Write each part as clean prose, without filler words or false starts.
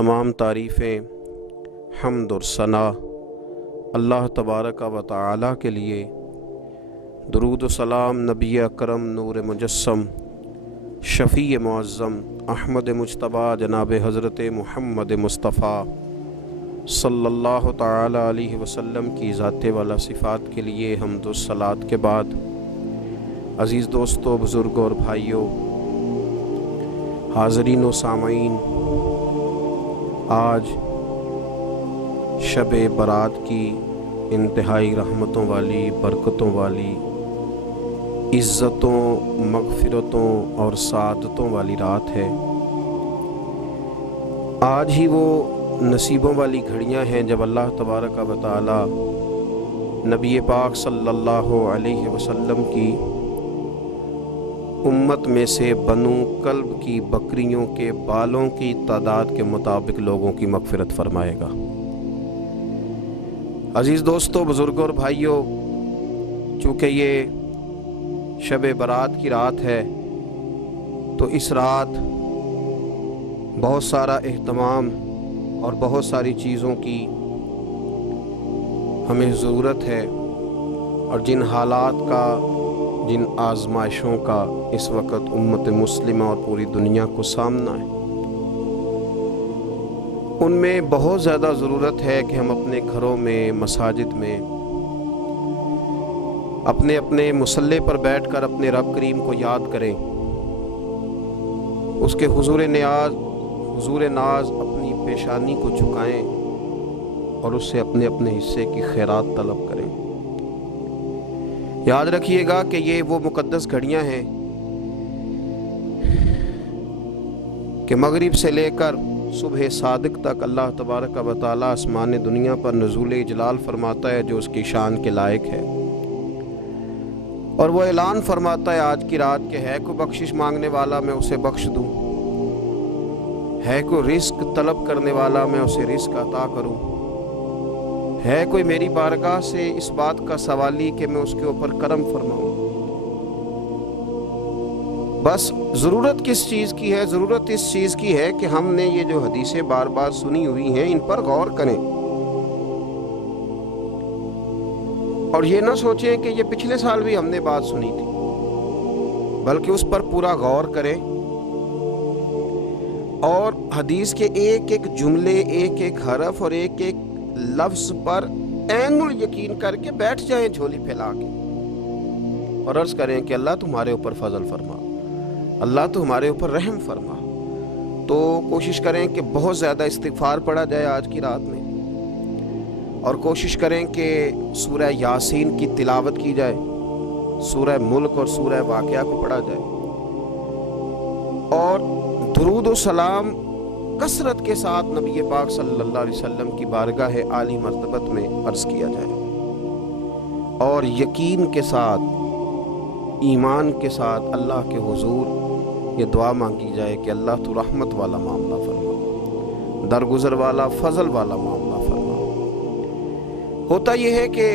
तमाम तारीफ़ें, हम्द और सना अल्लाह तबारक व तआला के लिए। दुरूद व सलाम नबी अकरम नूर मुजस्सम शफ़ी मुअज़्ज़म अहमद मुज्तबा जनाब हज़रत मुहम्मद मुस्तफ़ा सल्लल्लाहु तआला अलैहि वसल्लम की ज़ाते वाला सिफ़ात के लिए हम्द व सलात के बाद, अज़ीज़ दोस्तों, बुज़ुर्गों और भाइयों, हाज़रीन व सामईन, आज शब बरात की इंतहाई रहमतों वाली, बरकतों वाली, इज़्ज़तों, मग़फ़िरतों और सादतों वाली रात है। आज ही वो नसीबों वाली घड़ियां हैं जब अल्लाह तबारक व तआला नबी पाक सल्लल्लाहु अलैहि वसल्लम की उम्मत में से बनु कल्ब की बकरियों के बालों की तादाद के मुताबिक लोगों की मग़फ़िरत फरमाएगा। अज़ीज़ दोस्तों, बुज़ुर्गों और भाइयों, चूँकि ये शब बरात की रात है तो इस रात बहुत सारा एहतमाम और बहुत सारी चीज़ों की हमें ज़रूरत है, और जिन हालात का, जिन आज़माइशों का इस वक्त उम्मत मुस्लिमा और पूरी दुनिया को सामना है, उनमें बहुत ज़्यादा ज़रूरत है कि हम अपने घरों में, मसाजिद में, अपने अपने मुसल्ले पर बैठकर अपने रब करीम को याद करें, उसके हुजूर नाज अपनी पेशानी को झुकाएं और उससे अपने अपने हिस्से की खैरात तलब करें। याद रखिएगा कि ये वो मुक़द्दस घड़ियां हैं कि मगरिब से लेकर सुबह सादिक तक अल्लाह तबारक व तआला आसमान दुनिया पर नुज़ूल जलाल फरमाता है जो उसकी शान के लायक है, और वो ऐलान फरमाता है आज की रात के है कोई बख्शिश मांगने वाला मैं उसे बख्श दूं, है कोई रिस्क तलब करने वाला मैं उसे रिस्क अता करूं, है कोई मेरी बारगाह से इस बात का सवाली कि मैं उसके ऊपर करम फरमाऊं। बस ज़रूरत किस चीज़ की है? ज़रूरत इस चीज़ की है कि हमने ये जो हदीसें बार बार सुनी हुई हैं इन पर गौर करें, और ये ना सोचें कि ये पिछले साल भी हमने बात सुनी थी, बल्कि उस पर पूरा गौर करें और हदीस के एक एक जुमले, एक एक हरफ और एक एक लफ्ज़ पर ऐनुल यकीन करके बैठ जाएं झोली फैला के, और अर्ज़ करें कि अल्लाह तुम्हारे ऊपर फजल फरमा, अल्लाह तो हमारे ऊपर रहम फरमा। तो कोशिश करें कि बहुत ज़्यादा इस्तिग़फ़ार पढ़ा जाए आज की रात में, और कोशिश करें कि सूरह यासीन की तिलावत की जाए, सूरह मुल्क और सूरह वाक़िया को पढ़ा जाए, और दुरूद व सलाम कसरत के साथ नबी पाक सल्लल्लाहु अलैहि वसल्लम की बारगाह आली मर्तबत में अर्ज़ किया जाए, और यकीन के साथ, ईमान के साथ अल्लाह के हुजूर ये दुआ मांगी जाए कि अल्लाह तो रहमत वाला मामला फरमा, दरगुजर वाला, फजल वाला मामला फरमा। होता यह है कि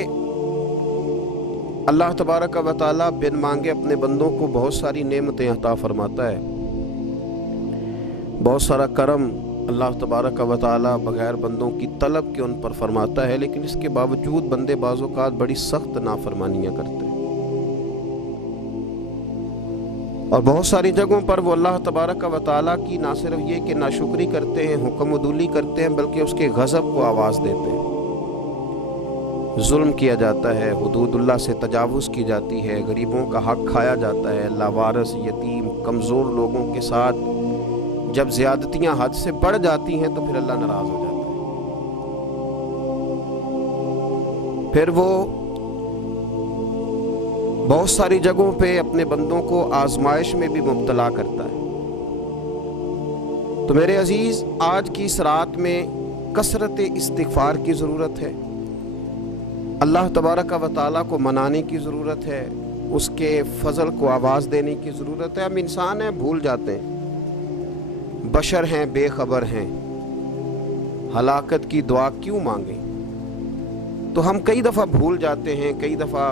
अल्लाह तबारक व तआला बिन मांगे अपने बंदों को बहुत सारी नेमतें अता फरमाता है, बहुत सारा करम अल्लाह तबारक व तआला बग़ैर बंदों की तलब के उन पर फरमाता है, लेकिन इसके बावजूद बंदे बाज़-औक़ात बड़ी सख्त नाफरमानियाँ करते हैं, और बहुत सारी जगहों पर वो अल्लाह तबारक व तआला की ना सिर्फ ये कि नाशुक्री करते हैं, हुक्म-उदूली करते हैं, बल्कि उसके गज़ब को आवाज़ देते हैं। जुल्म किया जाता है, हुदूदुल्लाह से तजावुज़ की जाती है, गरीबों का हक़ खाया जाता है, लावारिस, यतीम, कमज़ोर लोगों के साथ जब ज़्यादतियाँ हद से बढ़ जाती हैं तो फिर अल्लाह नाराज़ हो जाता है। फिर वो बहुत सारी जगहों पे अपने बंदों को आज़माइश में भी मुब्तला करता है। तो मेरे अज़ीज़, आज की इस रात में कसरत इस्तिग़फ़ार की ज़रूरत है, अल्लाह तबारक व तआला को मनाने की ज़रूरत है, उसके फ़ज़ल को आवाज़ देने की ज़रूरत है। हम इंसान हैं, भूल जाते हैं, बशर हैं, बेखबर हैं, हलाकत की दुआ क्यों मांगें? तो हम कई दफ़ा भूल जाते हैं, कई दफ़ा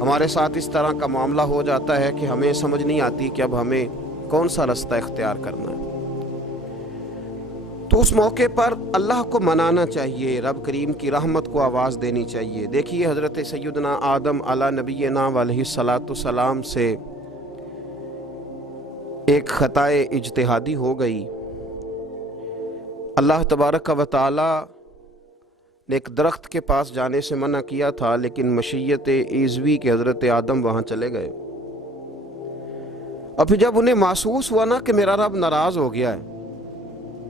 हमारे साथ इस तरह का मामला हो जाता है कि हमें समझ नहीं आती कि अब हमें कौन सा रास्ता इख्तियार करना है। تو اس موقع پر اللہ کو منانا چاہیے، رب کریم کی رحمت کو آواز دینی چاہیے۔ دیکھیے حضرت سیدنا آدم علی نبینا علیہ الصلاۃ والسلام سے ایک خطائے اجتہادی ہو گئی۔ اللہ تبارک و تعالی نے ایک درخت کے پاس جانے سے منع کیا تھا، لیکن مشیت ایزوی کے حضرت آدم وہاں چلے گئے، اور پھر جب انہیں محسوس ہوا نا کہ میرا رب ناراض ہو گیا ہے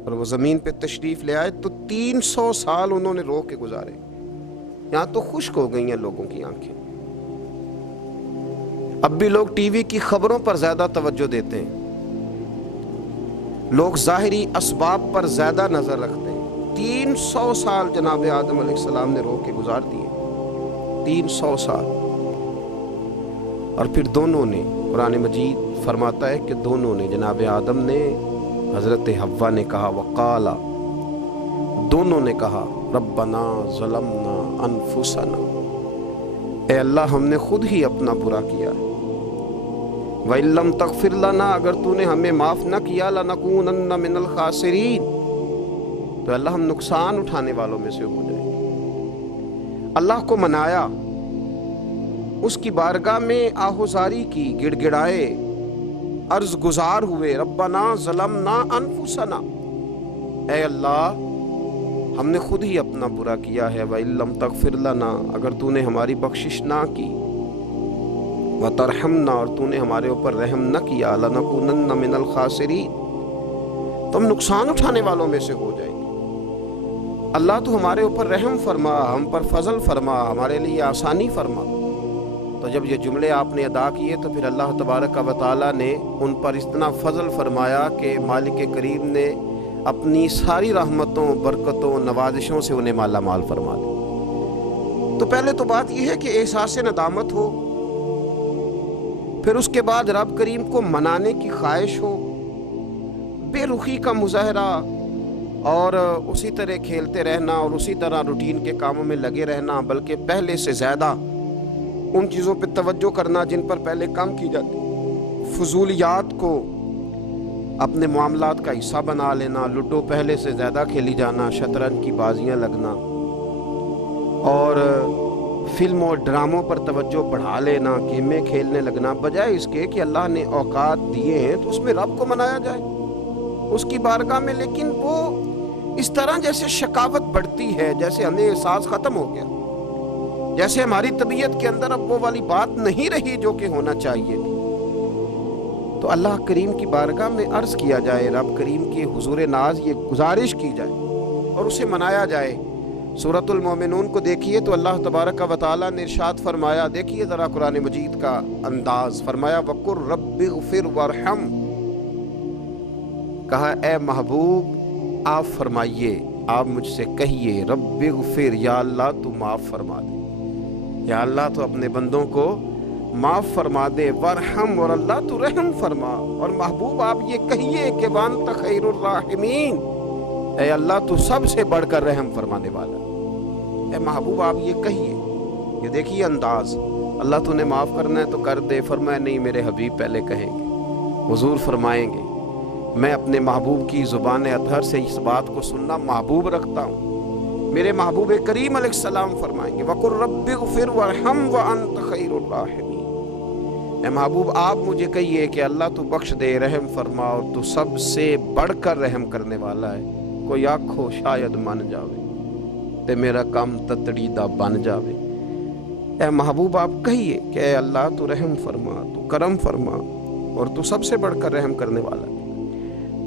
اور وہ زمین پہ تشریف لے آئے، تو 300 سال انہوں نے رو کے گزارے۔ یہاں تو خشک ہو گئی ہیں لوگوں کی آنکھیں۔ اب بھی لوگ ٹی وی کی خبروں پر زیادہ توجہ دیتے ہیں، لوگ ظاہری اسباب پر زیادہ نظر رکھتے ہیں۔ 300 سال جناب آدم علیہ السلام نے رو کے گزار دیے، 300 سال۔ اور پھر دونوں نے، قرآن مجید فرماتا ہے کہ دونوں نے، جناب آدم نے، حضرت حوا نے کہا، وقالا، دونوں نے کہا، ربنا ظلمنا انفسنا، اے اللہ ہم نے خود ہی اپنا برا کیا ہے، وَإِن لَّمْ تَغْفِرْ لَنَا، اگر تو نے ہمیں معاف نہ کیا، لَنَكُونَنَّ مِنَ الْخَاسِرِينَ، تو اللہ ہم نقصان اٹھانے والوں میں سے ہو جائیں گے۔ اللہ کو منایا، اس کی بارگاہ میں آہوزاری کی، گڑ گڑائے، عرض گزار ہوئے، ربنا ظلمنا انفسنا، اے اللہ ہم نے خود ہی اپنا برا کیا ہے، وَإِن لَّمْ تَغْفِرْ لَنَا، اگر تو نے ہماری بخشش نہ کی، وَتَرْحَمْنَا، اور تو نے ہمارے اوپر رحم نہ کیا، لَنَكُونَنَّ مِنَ الْخَاسِرِينَ، تو ہم نقصان اٹھانے والوں میں سے ہو جائیں گے۔ اللہ تو ہمارے اوپر رحم فرما، ہم پر فضل فرما، ہمارے لیے آسانی فرما۔ تو جب یہ جملے آپ نے ادا کیے تو پھر اللہ تبارک و تعالیٰ نے ان پر اتنا فضل فرمایا کہ مالک کریم نے اپنی ساری رحمتوں، برکتوں، نوازشوں سے انہیں مالا مال فرما دیا۔ تو پہلے تو بات یہ ہے کہ احساس ندامت ہو، پھر اس کے بعد رب کریم کو منانے کی خواہش ہو، بے رخی کا مظاہرہ، اور اسی طرح کھیلتے رہنا اور اسی طرح روٹین کے کاموں میں لگے رہنا، بلکہ پہلے سے زیادہ ان چیزوں پہ توجہ کرنا جن پر پہلے کام کی جاتی، فضولیات کو اپنے معاملات کا حصہ بنا لینا، لوڈو پہلے سے زیادہ کھیلی جانا، شطرنج کی بازیاں لگنا، اور فلم اور ڈراموں پر توجہ بڑھا لینا، گیمیں کھیلنے لگنا، بجائے اس کے کہ اللہ نے اوقات دیے ہیں تو اس میں رب کو منایا جائے اس کی بارگاہ میں۔ لیکن وہ اس طرح جیسے شکاوت بڑھتی ہے، جیسے ہمیں احساس ختم ہو گیا، جیسے ہماری طبیعت کے اندر اب وہ والی بات نہیں رہی جو کہ ہونا چاہیے تھی۔ تو اللہ کریم کی بارگاہ میں عرض کیا جائے، رب کریم کی حضور ناز یہ گزارش کی جائے اور اسے منایا جائے۔ سورۃ المومنون کو دیکھیے تو اللہ تبارک و تعالیٰ نے ارشاد فرمایا، دیکھیے ذرا قرآن مجید کا انداز، فرمایا وَقُلْ رَبِّ اغْفِرْ وَارْحَمْ، کہا اے محبوب آپ فرمائیے، آپ مجھ سے کہیے، رب اغفر، یا اللہ تو معاف فرما دے، یا اللہ تو اپنے بندوں کو معاف فرما دے، وارحم، اور اللہ تو رحم فرما، اور محبوب آپ یہ کہیے کہ وانت خیر الراحمین، اے اللہ تو سب سے بڑھ کر رحم فرمانے والا، اے محبوب آپ یہ کہیے۔ یہ دیکھیے انداز، اللہ تو نے معاف کرنا ہے تو کر دے، فرمایا نہیں میرے حبیب پہلے کہیں گے، حضور فرمائیں گے، میں اپنے محبوب کی زبان اطہر سے اس بات کو سننا محبوب رکھتا ہوں۔ میرے محبوب کریم علیہ السلام فرمائیں گے وَقُلْ رَبِّ اغْفِرْ وَارْحَمْ وَأَنْتَ خَيْرُ الرَّاحِمِينَ، اے محبوب آپ مجھے کہیے کہ اللہ تو بخش دے، رحم فرما، اور تو سب سے بڑھ کر رحم کرنے والا ہے، کوئی آنکھو شاید من جاوے تے میرا کام تتڑیدہ بن جاوے۔ اے محبوب آپ کہیے کہ اے اللہ تو رحم فرما، تو کرم فرما، اور تو سب سے بڑھ کر رحم کرنے والا ہے۔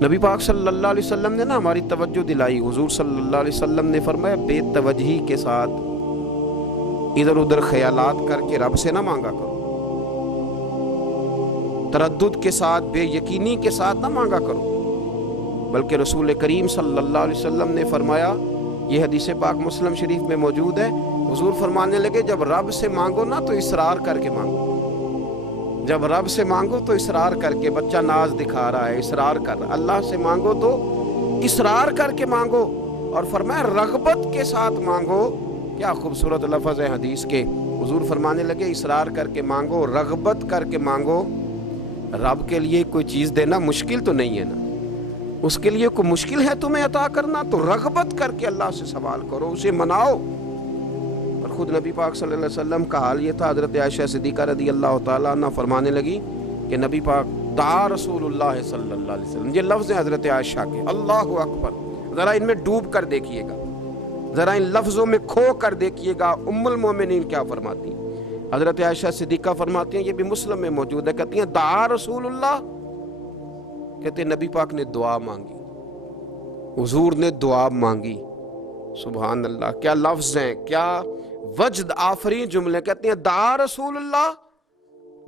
نبی پاک صلی اللہ علیہ وسلم نے ہماری توجہ دلائی، حضور صلی اللہ علیہ وسلم نے فرمایا بے توجہی کے ساتھ ادھر ادھر خیالات کر کے رب سے نہ مانگا کرو، تردد کے ساتھ، بے یقینی کے ساتھ نہ مانگا کرو، بلکہ رسول کریم صلی اللہ علیہ وسلم نے فرمایا، یہ حدیث پاک مسلم شریف میں موجود ہے، حضور فرمانے لگے جب رب سے مانگو نا تو اصرار کر کے مانگو، جب رب سے مانگو تو اصرار کر کے، بچہ ناز دکھا رہا ہے اصرار کر، اللہ سے مانگو تو اصرار کر کے مانگو، اور فرمایا رغبت کے ساتھ مانگو۔ کیا خوبصورت لفظ ہے حدیث کے، حضور فرمانے لگے اصرار کر کے مانگو، رغبت کر کے مانگو۔ رب کے لیے کوئی چیز دینا مشکل تو نہیں ہے نا، उसके लिए कोई मुश्किल है तुम्हें अता करना, तो रगबत करके अल्लाह से सवाल करो, उसे मनाओ। और खुद नबी पाक सल्लल्लाहु अलैहि वसल्लम का हाल ये था, हज़रत आयशा सिद्दीक़ा रज़ी अल्लाह तआला अन्हा फरमाने लगी कि नबी पाक दा रसूलुल्लाह सल्लल्लाहु अलैहि वसल्लम, ये लफ्ज़ है हज़रत आयशा के, अल्लाहु अकबर। ज़रा इनमें डूब कर देखिएगा, ज़रा इन लफ्ज़ों में खो कर देखिएगा उम्मुल मोमिनीन क्या फरमाती। हज़रत आयशा सिद्दीक़ा फरमाती हैं, ये भी मुस्लिम में मौजूद है, कहती हैं दा रसूलुल्लाह, कहते नबी पाक ने दुआ मांगी, हुजूर ने दुआ मांगी। सुभान अल्लाह, क्या लफ्ज़ हैं, क्या वजद आफरीन जुमले। कहती हैं दा रसूलुल्लाह,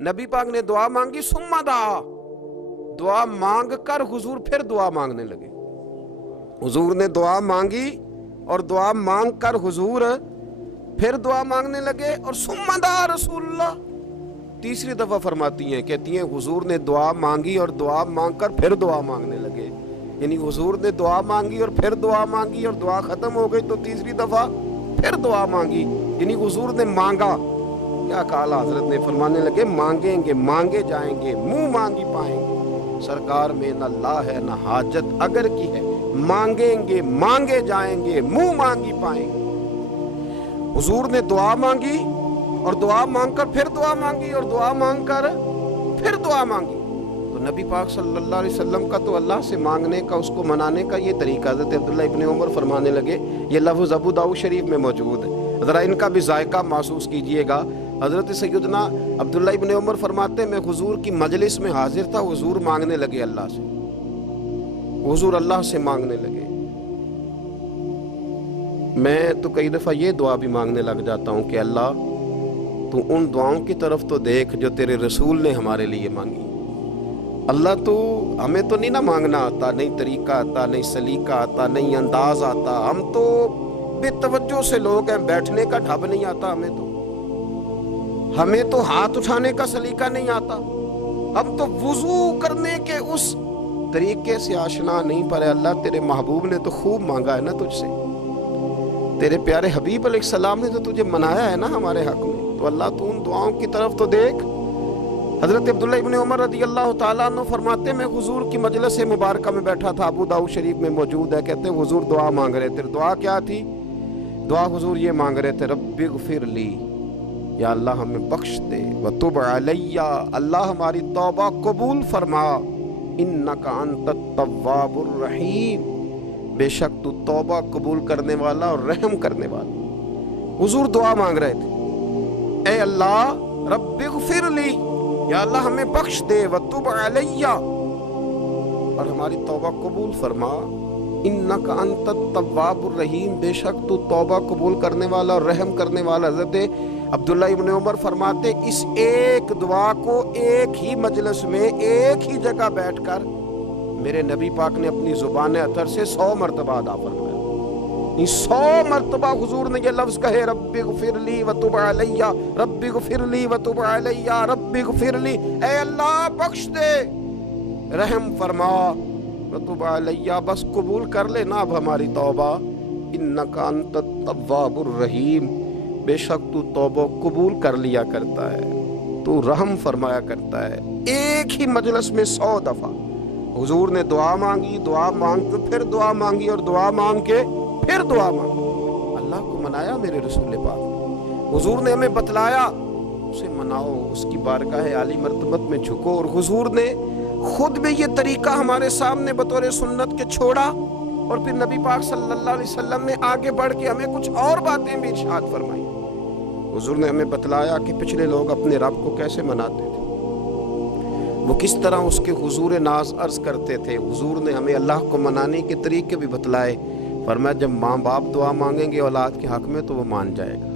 नबी पाक ने दुआ मांगी, सुम्मा दा, दुआ मांग कर हुजूर फिर दुआ मांगने लगे। हुजूर ने दुआ मांगी और दुआ मांग कर हुजूर फिर दुआ मांगने लगे, और सुम्मा दा रसूलुल्लाह, तीसरी दफा फरमाती हैं, कहती हैं हुजूर ने दुआ मांगी और दुआ मांग कर फिर दुआ मांगने लगे। यानी हुजूर ने दुआ मांगी और फिर दुआ मांगी और दुआ खत्म हो गई तो तीसरी दफा फिर दुआ मांगी, यानी हुजूर ने मांगा। क्या कहा हजरत ने, फरमाने लगे मांगेंगे मांगे जाएंगे, मुंह मांगी पाएंगे। सरकार में न ला है न हाजत अगर की है, मांगेंगे मांगे जाएंगे, मुंह मांगी पाएंगे। हुजूर ने दुआ मांगी और दुआ मांगकर फिर दुआ मांगी और दुआ मांगकर फिर दुआ मांगी। तो नबी पाक सल्लल्लाहु अलैहि वसल्लम का तो अल्लाह से मांगने का, उसको मनाने का ये तरीका। हज़रत अब्दुल्लाह इब्न उमर फरमाने लगे, ये लफ्ज़ अबू दाऊद शरीफ में मौजूद है, ज़रा इनका भी जायका महसूस कीजिएगा। हज़रत सैयदना अब्दुल्लाह इब्न उमर फरमाते हैं, मैं हुजूर की मजलिस में हाजिर था, हुजूर मांगने लगे अल्लाह से, हुजूर अल्लाह से मांगने लगे। मैं तो कई दफ़ा ये दुआ भी मांगने लग जाता हूँ कि अल्लाह तू उन दुआओं की तरफ तो देख जो तेरे रसूल ने हमारे लिए मांगी। अल्लाह तो हमें तो नहीं ना मांगना आता, नहीं तरीका आता, नहीं सलीका आता, नहीं अंदाज आता। हम तो बेतवज्जो से लोग हैं, बैठने का ढब नहीं आता हमें तो हाथ उठाने का सलीका नहीं आता, हम तो वुजू करने के उस तरीके से आशना नहीं। पर अल्लाह तेरे महबूब ने तो खूब मांगा है ना तुझसे, तेरे प्यारे हबीब अलैहिस्सलाम ने तो तुझे मनाया है ना हमारे हक में, तो अल्लाह तू उन दुआओं की तरफ तो देख। हज़रत अब्दुल्लाह इब्न उमर रज़ी अल्लाह तआला अन्हु फरमाते, मैं हुजूर की मजलिस मुबारका में बैठा था, अबू दाऊद शरीफ में मौजूद है। कहते हुजूर दुआ मांग रहे थे। दुआ क्या थी? दुआ हुजूर ये मांग रहे थे, रब्बिग़फिर ली, या अल्लाह हमें बख्श दे, व तुब अलैया, अल्लाह हमारी तौबा कबूल फरमा, इन्नका अंतत तव्वाबुर रहीम, बेशक तू तौबा कबूल करने वाला और रहम करने वाला। हुजूर दुआ मांग रहे थे, ए अल्लाह रब्बिग़फिर ली, या अल्लाह हमें बख्श दे, व तुब अलैया, और हमारी तौबा कबूल फरमा, इन्नका अंतत तव्वाबुर रहीम, बेशक तू तौबा कबूल करने वाला और रहम करने वाला। हज़रत अब्दुल्लाह इब्न उमर फरमाते, इस एक दुआ को एक ही मजलिस में एक ही जगह बैठकर मेरे नबी पाक ने अपनी जुबान अतर से 100 मरतबा अदा फरमाया। 100 मरतबा हुजूर ने ये लफ्ज कहे, रब्बिग़फिर ली व तुब अलैया, रब्बिग़फिर ली व तुब अलैया, रब्बिग़फिर ली, ए अल्लाह बख्श दे, रहम फरमा, व तुब अलैया, बस कबूल कर लेना अब हमारी तौबा, इन्नका अंतत तव्वाबुर रहीम, बेशक तू तौबा कबूल कर लिया करता है, तू रहम फरमाया करता है। एक ही मजलिस में 100 दफा हुजूर ने दुआ मांगी, दुआ मांग के फिर दुआ मांगी और दुआ मांग के फिर दुआ मांगी। अल्लाह को मनाया मेरे रसूल पाक, हुजूर ने हमें बतलाया, उसे मनाओ, उसकी बारगाह आली मर्तबत में झुको। और हुजूर ने खुद भी ये तरीका हमारे सामने बतौर सुन्नत के छोड़ा, और फिर नबी पाक सल्लल्लाहु अलैहि वसल्लम ने आगे बढ़ के हमें कुछ और बातें भी इरशाद फरमाई। हुजूर ने हमें बतलाया कि पिछले लोग अपने रब को कैसे मनाते थे, वो किस तरह उसके हुजूर नाज अर्ज करते थे। हुजूर ने हमें अल्लाह को मनाने के तरीके भी बतलाए। फरमाया जब माँ बाप दुआ मांगेंगे औलाद के हक में तो वो मान जाएगा।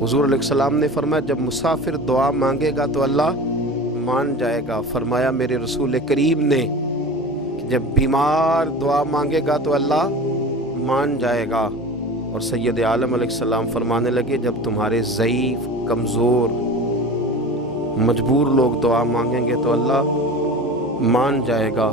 हुजूर अलैहिस्सलाम ने फरमाया जब मुसाफिर दुआ मांगेगा तो अल्लाह मान जाएगा। फरमाया मेरे रसूल करीम ने कि जब बीमार दुआ मांगेगा तो अल्लाह मान जाएगा। और सैयद आलम अलैहिस्सलाम फरमाने लगे जब तुम्हारे ज़ईफ़, कमज़ोर, मजबूर लोग दुआ मांगेंगे तो अल्लाह मान जाएगा।